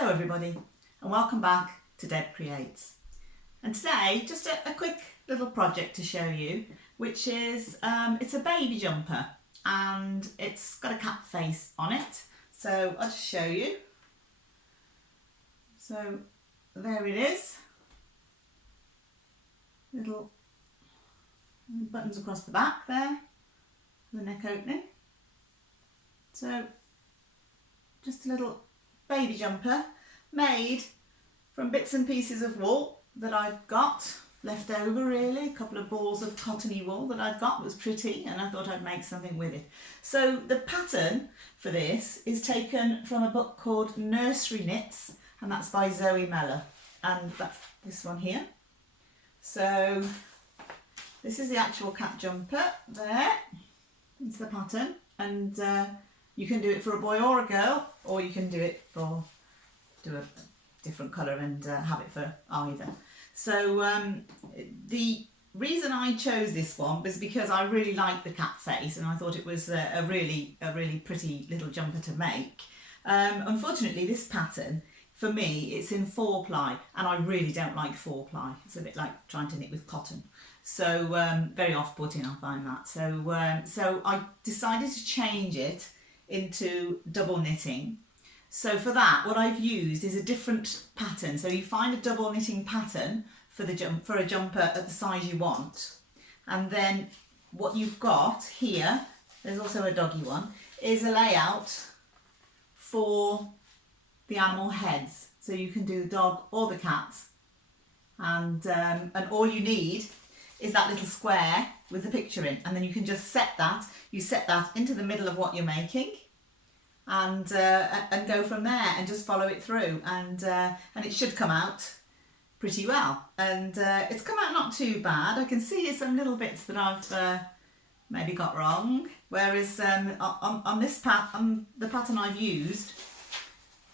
Hello everybody and welcome back to Deb Creates. And today just a quick little project to show you, which is it's a baby jumper and it's got a cat face on it. So I'll just show you. So there it is. Little buttons across the back there, the neck opening. So just a little baby jumper made from bits and pieces of wool that I'd got left over, really. A couple of balls of cottony wool that I'd got was pretty and I thought I'd make something with it. So the pattern for this is taken from a book called Nursery Knits, and that's by Zoe Meller, and that's this one here. So this is the actual cat jumper there. It's the pattern, and you can do it for a boy or a girl, or you can do it for a different colour and have it for either. So the reason I chose this one was because I really liked the cat face and I thought it was a really pretty little jumper to make. Unfortunately, this pattern for me, it's in 4-ply, and I really don't like 4-ply. It's a bit like trying to knit with cotton. So very off-putting, I find that. So I decided to change it into double knitting. So for that, what I've used is a different pattern. So you find a double knitting pattern for a jumper at the size you want, and then what you've got here, there's also a doggy one, is a layout for the animal heads. So you can do the dog or the cat, and all you need is that little square with the picture in, and then you can just set that into the middle of what you're making, and go from there and just follow it through, and it should come out pretty well. And it's come out not too bad. I can see some little bits that I've maybe got wrong, whereas on the pattern I've used,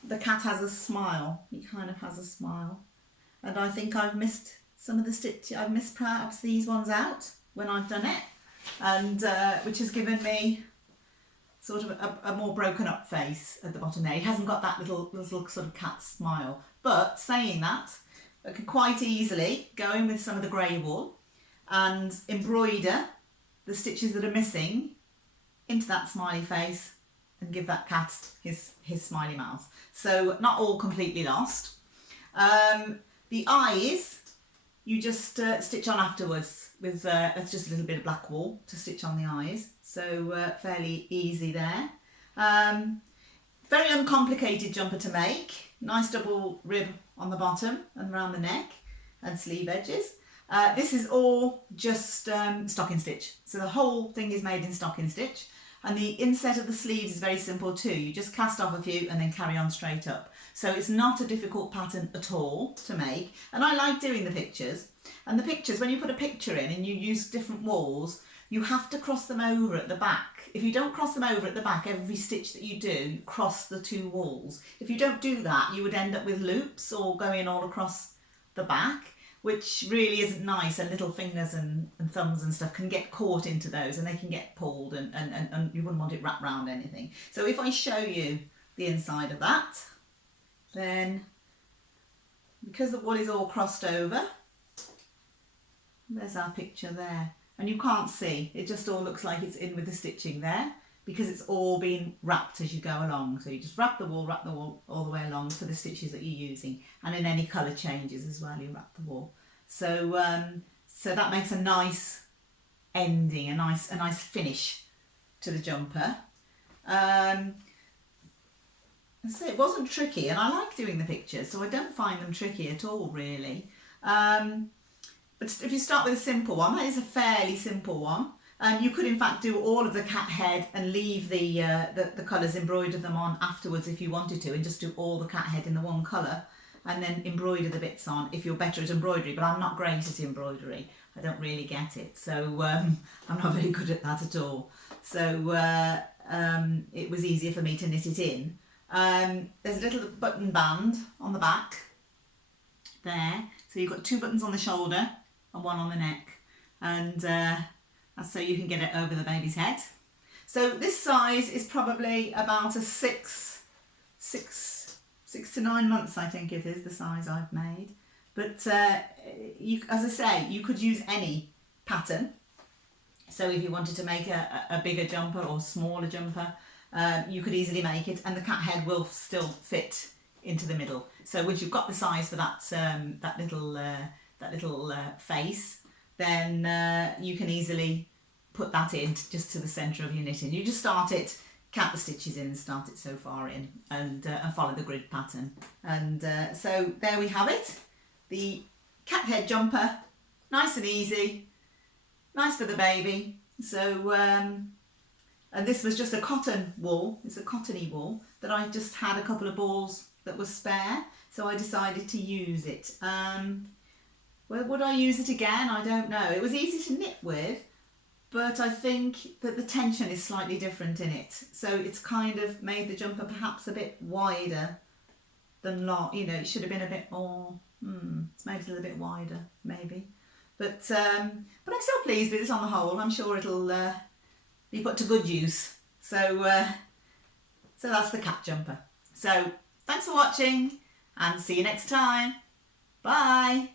the cat has a smile. He kind of has a smile, and I think I've missed some of the stitch. I've missed perhaps these ones out when I've done it, and which has given me sort of a more broken up face at the bottom there. He hasn't got that little sort of cat smile. But saying that, I can quite easily go in with some of the grey wool and embroider the stitches that are missing into that smiley face and give that cat his smiley mouth. So not all completely lost. The eyes, you just stitch on afterwards with it's just a little bit of black wool to stitch on the eyes. So fairly easy there. Very uncomplicated jumper to make. Nice double rib on the bottom and around the neck and sleeve edges. This is all just stocking stitch. So the whole thing is made in stocking stitch. And the inset of the sleeves is very simple too. You just cast off a few and then carry on straight up. So it's not a difficult pattern at all to make. And I like doing the pictures. And the pictures, when you put a picture in and you use different walls, you have to cross them over at the back. If you don't cross them over at the back, every stitch that you do, you cross the two walls. If you don't do that, you would end up with loops or going all across the back, which really isn't nice, and little fingers and thumbs and stuff can get caught into those and they can get pulled, and you wouldn't want it wrapped around anything. So if I show you the inside of that, then because the wool is all crossed over, there's our picture there. And you can't see, it just all looks like it's in with the stitching there because it's all been wrapped as you go along. So you just wrap the wool all the way along for the stitches that you're using, and in any colour changes as well, you wrap the wool. So so that makes a nice ending, a nice finish to the jumper. So it wasn't tricky, and I like doing the pictures, so I don't find them tricky at all, really. But if you start with a simple one, that is a fairly simple one. You could in fact do all of the cat head and leave the colours, embroider them on afterwards if you wanted to, and just do all the cat head in the one colour and then embroider the bits on if you're better at embroidery. But I'm not great at embroidery. I don't really get it. So I'm not very good at that at all. So it was easier for me to knit it in. There's a little button band on the back there. So you've got 2 buttons on the shoulder and 1 on the neck. And that's so you can get it over the baby's head. So this size is probably about a 6 6 to 9 months, I think it is, the size I've made. But as I say, you could use any pattern. So if you wanted to make a bigger jumper or smaller jumper, you could easily make it, and the cat head will still fit into the middle. So once you've got the size for that little face, then you can easily put that in just to the centre of your knitting. You just start it, count the stitches in, start it so far in, and follow the grid pattern. And so there we have it, the cat head jumper, nice and easy, nice for the baby. So and this was just a cotton wool, it's a cottony wool that I just had a couple of balls that was spare, so I decided to use it. Well, would I use it again? I don't know. It was easy to knit with, but I think that the tension is slightly different in it. So it's kind of made the jumper perhaps a bit wider than long. You know, it should have been a bit more, it's made it a little bit wider, maybe. But I'm so pleased with it on the whole. I'm sure it'll be put to good use. So, so that's the cat jumper. So thanks for watching and see you next time. Bye.